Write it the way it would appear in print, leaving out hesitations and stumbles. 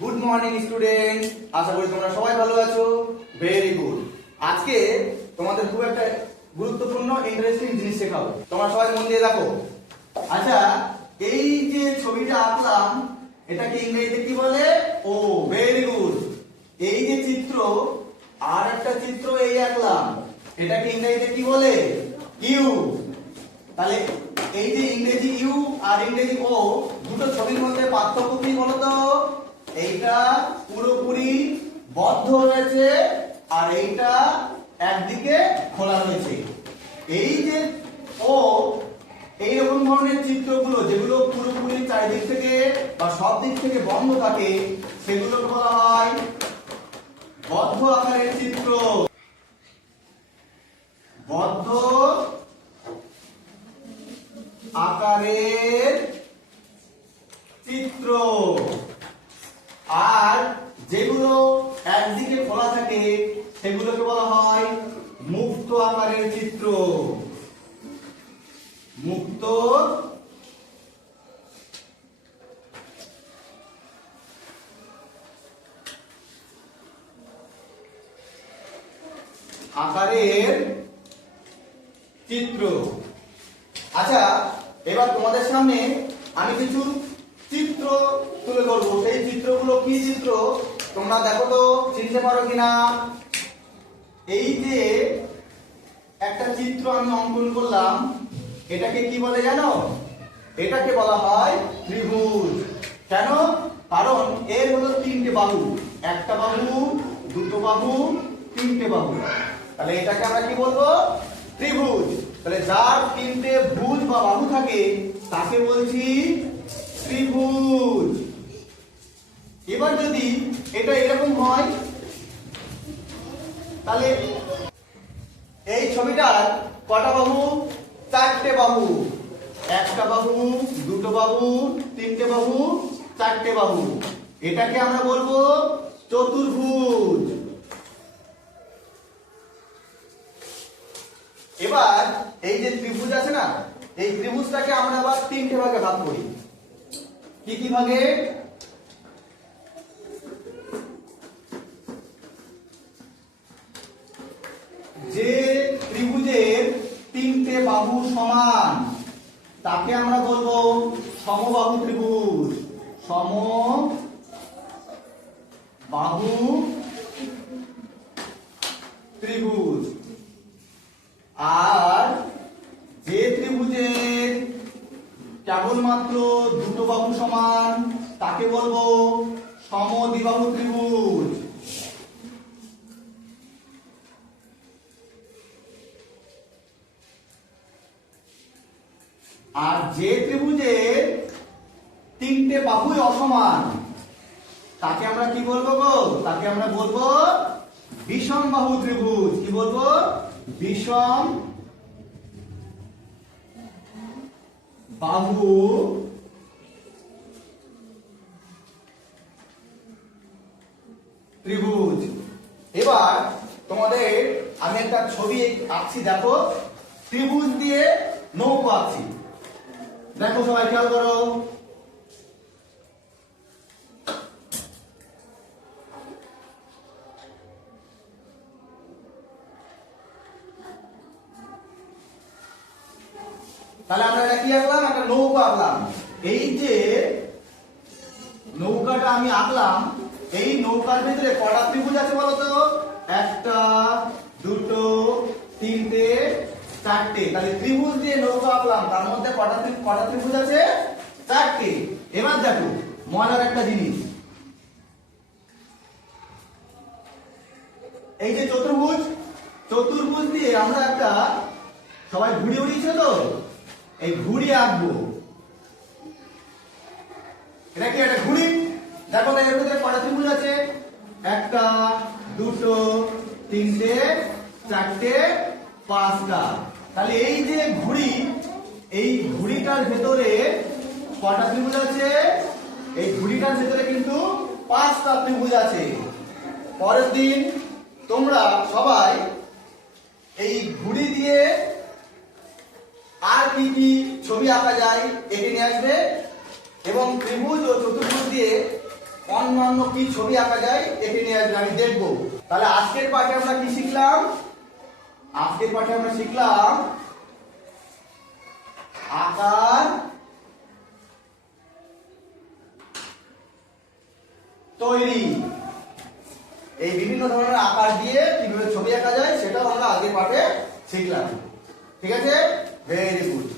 Good morning student, আশা করি তোমরা সবাই ভালো আছো। Very good. আজকে তোমাদের খুব একটা গুরুত্বপূর্ণ ইন্টারেস্টিং জিনিস শেখাবো। তোমরা সবাই মন দিয়ে দেখো। আচ্ছা, এই যে ছবিটা আঁকলাম এটাকে ইংরেজিতে কি বলে? ও, ভেরি গুড। এই যে চিত্র আর একটা চিত্র এই আঁকলাম, এটাকে ইংরেজিতে কি বলে? ইউ। তাহলে এই যে ইংরেজি ইউ আর ইংরেজি ও, দুটো ছবির মধ্যে পার্থক্য কি বলতো? এইটা পুরোপুরি বদ্ধ রয়েছে আর এইটা একদিকে খোলা রয়েছে। এই যে ও, এইরকম ধরনের চিত্রগুলো যেগুলো পুরোপুরি চারিদিক থেকে বা সব দিক থেকে বন্ধ থাকে সেগুলোকে বলা হয় বদ্ধ আকারের চিত্র। বদ্ধ আকারের চিত্র। আর যেগুলো একদিকে খোলা থাকে সেগুলোকে বলা হয় মুক্ত আকারের চিত্র। মুক্ত আকারের চিত্র। আচ্ছা, এবার তোমাদের সামনে আমি কিছু চিত্র তুলে ধরবো। সেই চিত্রগুলো কি চিত্র তোমরা দেখো তো, চিনতে পারো কিনা। এই যে একটা চিত্র আমি অঙ্কন করলাম, এটাকে কি বলে জানো? এটাকে বলা হয় ত্রিভুজ। কেন? কারণ এর হলো তিনটে বাহু, একটা বাহু, দুটো বাহু, তিনটে বাহু। তাহলে এটাকে আমরা কি বলবো? ত্রিভুজ। তাহলে যার তিনটে ভুজ বা বাহু থাকে তাকে বলছি ত্রিভুজ। এবার যদি এটা এরকম হয়, তাহলে এই ছবিটার কটা বাহু? চারটে বাহু। একটা বাহু, দুটো বাহু, তিনটে বাহু, চারটে বাহু। এটাকে আমরা বলবো চতুর্ভুজ। এবার এই যে ত্রিভুজ আছে না, এই ত্রিভুজটাকে আমরা আবার তিনটে ভাগে ভাগ করি। কি কি ভাগে? যে ত্রিভুজের তিনটে বাহু সমান তাকে আমরা বলবো সমবাহু ত্রিভুজ। সমবাহু ত্রিভুজ। আর যে ত্রিভুজের কেবলমাত্র দুটো বাহু সমান তাকে বলবো সমদ্বিবাহু ত্রিভুজ। আর যে ত্রিভুজের তিনটে বাহুই অসমান তাকে আমরা কি বলবো গো? তাকে আমরা বলবো বিষম বাহু ত্রিভুজ। কি বলবো? বিষম বাহু ত্রিভুজ। এবার তোমাদের আমি একটা ছবি আঁকছি, দেখো। ত্রিভুজ দিয়ে নৌকো আঁকছি, দেখো সবাই খেয়াল করো। তাহলে আমরা এটা কি আঁকলাম? একটা নৌকা আঁকলাম। এই যে নৌকাটা আমি আঁকলাম, এই নৌকার ভিতরে কটা ত্রিভুজ আছে বলতো? একটা, দুটো, তিনটে, চারটে। তাহলে ত্রিভুজ দিয়ে নৌকা আঁকলাম, তার মধ্যে কটা ত্রিভুজ আছে? চারটে। এবার দেখো মজার একটা জিনিস, এই যে চতুর্ভুজ, চতুর্ভুজ দিয়ে আমরা একটা, সবাই ঘুড়ি উড়িয়েছে তো, এই ঘুড়ি আঁকবো। এটা কি একটা ঘুড়ি? দেখো তো এর ভিতরে কটা ত্রিভুজ আছে? একটা, দুটো, তিনটে, চারটে, পাঁচটা। তাহলে এই যে ঘুড়ি, এই ঘুড়িটার ভেতরে কটা ত্রিভুজ আছে? এই ঘুড়িটার ভেতরে কিন্তু পাঁচটা ত্রিভুজ আছে। পরের দিন তোমরা সবাই এই ঘুড়ি দিয়ে আর কি কি ছবি আঁকা যায় এঁকে নিয়ে আসবে, এবং ত্রিভুজ ও চতুর্ভুজ দিয়ে অন্যান্য কি ছবি আঁকা যায় এটি নিয়ে আজকে আমি দেখবো। তাহলে আজকের পাঠে আমরা কি শিখলাম? আজকের পাঠে আমরা শিখলাম আকার তৈরি। এই বিভিন্ন ধরনের আকার দিয়ে কিভাবে ছবি আঁকা যায় সেটাও আমরা আগের পাঠে শিখলাম। ঠিক আছে, ভেরি গুড।